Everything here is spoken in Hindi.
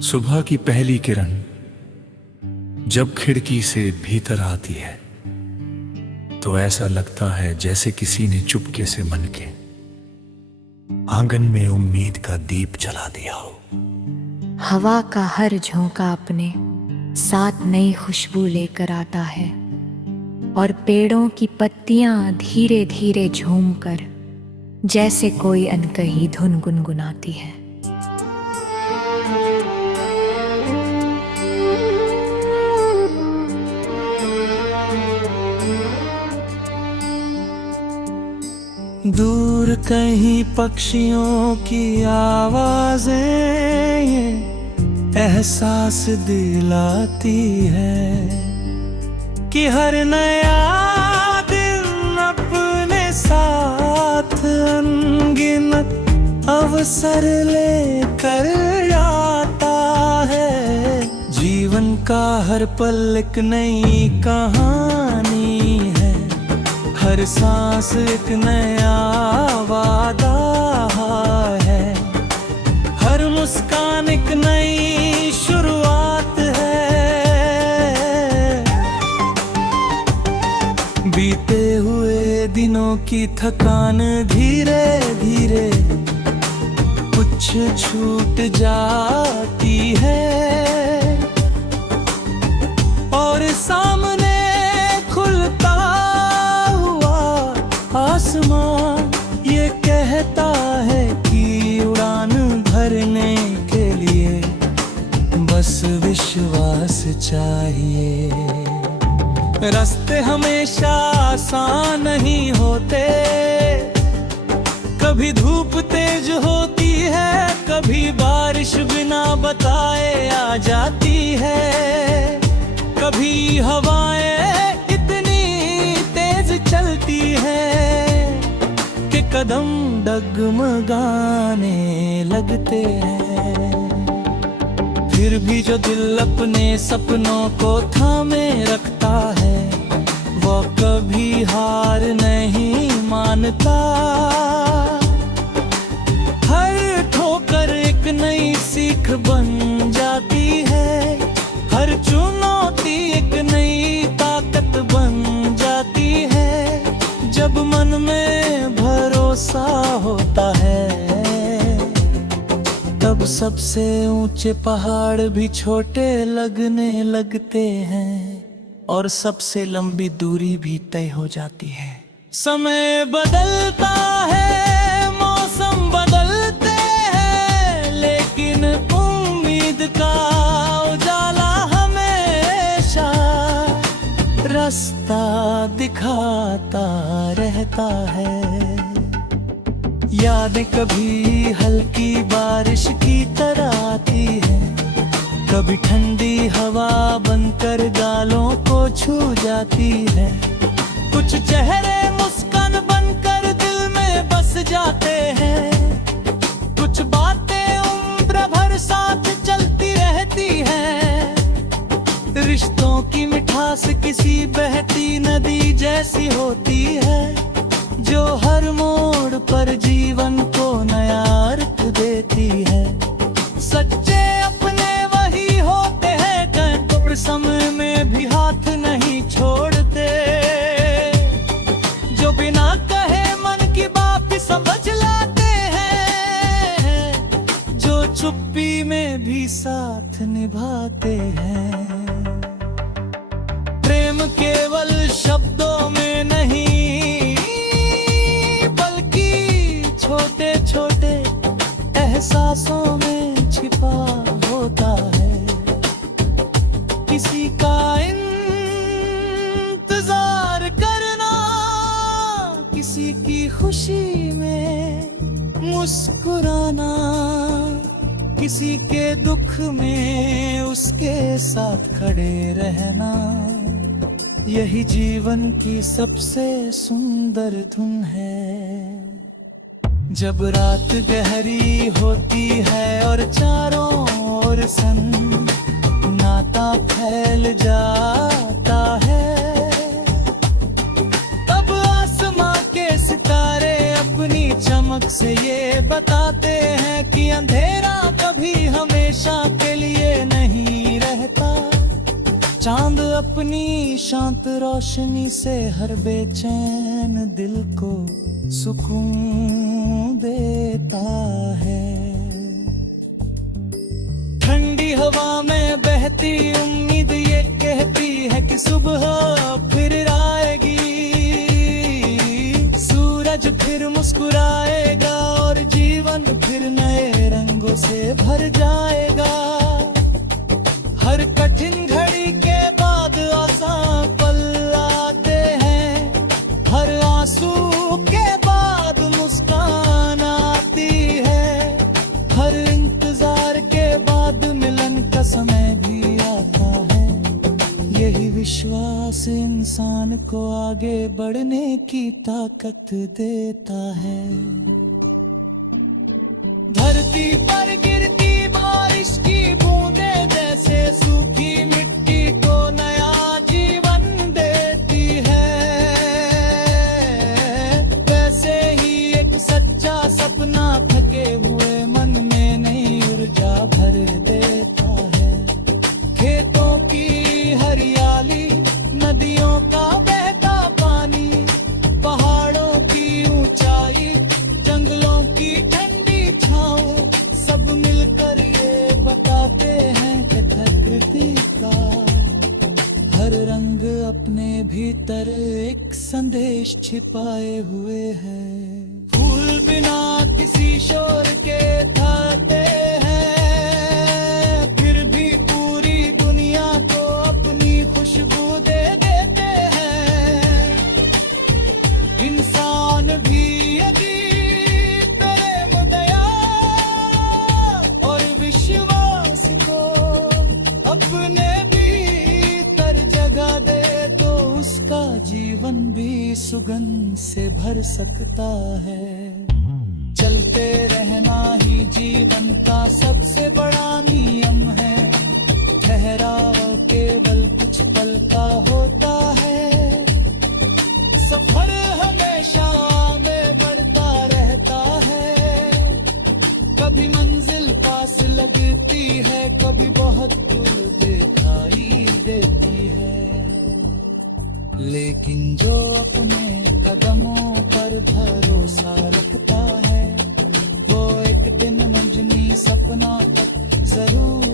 सुबह की पहली किरण जब खिड़की से भीतर आती है तो ऐसा लगता है जैसे किसी ने चुपके से मन के आंगन में उम्मीद का दीप जला दिया हो। हवा का हर झोंका अपने साथ नई खुशबू लेकर आता है और पेड़ों की पत्तियां धीरे धीरे झूमकर जैसे कोई अनकही धुन गुनगुनाती है। दूर कहीं पक्षियों की आवाजें ये एहसास दिलाती है कि हर नया दिन अपने साथ अनगिनत अवसर लेकर आता है। जीवन का हर पल एक नई कहानी है, हर सांस एक नया वादा है, हर मुस्कान एक नई शुरुआत है। बीते हुए दिनों की थकान धीरे धीरे कुछ छूट जाती है और सामने खुलता आसमान ये कहता है कि उड़ान भरने के लिए बस विश्वास चाहिए। रास्ते हमेशा आसान नहीं होते, कभी धूप तेज होती है, कभी बारिश बिना बताए आ जाती है, कभी हवाएं इतनी तेज चलती है कि कदम डगमगाने लगते हैं। फिर भी जो दिल अपने सपनों को थामे रखता है वो कभी हार नहीं मानता। हर ठोकर एक नई सीख बन जाती है, हर चुनौती एक नई ताकत बन जाती है। जब मन में भरोसा होता है तब सबसे ऊंचे पहाड़ भी छोटे लगने लगते हैं और सबसे लंबी दूरी भी तय हो जाती है। समय बदलता है, मौसम बदलते हैं, लेकिन उम्मीद का उजाला हमेशा रास्ता दिखाता रहता है। यादें कभी हल्की बारिश की तरह आती है, कभी ठंडी हवा बनकर गालों को छू जाती है। कुछ चेहरे मुस्कान बनकर दिल में बस जाते हैं, कुछ बातें उम्र भर साथ चलती रहती हैं। रिश्तों की मिठास किसी बहती नदी जैसी होती है जो हर मोड़ पर जीवन को नया अर्थ देती है। सच्चे अपने वही होते हैं कठोर समय में भी हाथ नहीं छोड़ते, जो बिना कहे मन की बात समझ लाते हैं, जो चुप्पी में भी साथ निभाते हैं। प्रेम केवल शब्दों में नहीं छोटे छोटे एहसासों में छिपा होता है। किसी का इंतजार करना, किसी की खुशी में मुस्कुराना, किसी के दुख में उसके साथ खड़े रहना, यही जीवन की सबसे सुंदर धुन है। जब रात गहरी होती है और चारों ओर सन्नाटा फैल जाता है, तब आसमां के सितारे अपनी चमक से ये बताते हैं कि अंधेरा कभी हमेशा के लिए चांद अपनी शांत रोशनी से हर बेचैन दिल को सुकून देता है। ठंडी हवा में बहती उम्मीद ये कहती है कि सुबह फिर आएगी, सूरज फिर मुस्कुराएगा और जीवन फिर नए रंगों से भर जाएगा। हर कठिन घड़ी के बाद आसान पल आते हैं, हर आंसू के बाद मुस्कान आती है, हर इंतजार के बाद मिलन का समय भी आता है। यही विश्वास इंसान को आगे बढ़ने की ताकत देता है। धरती पर गिरती बारिश की बूंदें जैसे सूखी मिट्टी को नया जीवन देती है, वैसे ही एक सच्चा सपना थके हुए मन में नई ऊर्जा भर देता है। खेतों की हरियाली, नदियों का बहता पानी, पहाड़ों की ऊंचाई, जंगलों की ठंडी छाँव, सब मिलकर ये बताते हैं कि प्रकृति का हर रंग अपने भीतर एक संदेश छिपाए हुए है। फूल बिना किसी शोर के थाते हैं, फिर भी पूरी दुनिया को अपनी खुशबू दे देते हैं। इंसान भी यदि प्रेम, दया और विश्वास को अपने भीतर जगा दे तो उसका जीवन भी सुगंध से भर सकता है। चलते रहना ही जीवन का सबसे बड़ा नियम है, ठहराव केवल कुछ पल का होता है। सफर हमेशा में बढ़ता रहता है, कभी मंजिल पास लगती है, कभी बहुत दूर दिखाई देती है। लेकिन जो अपने कदमों पर भरोसा रखता है, वो एक दिन मंजनी सपना तक जरूर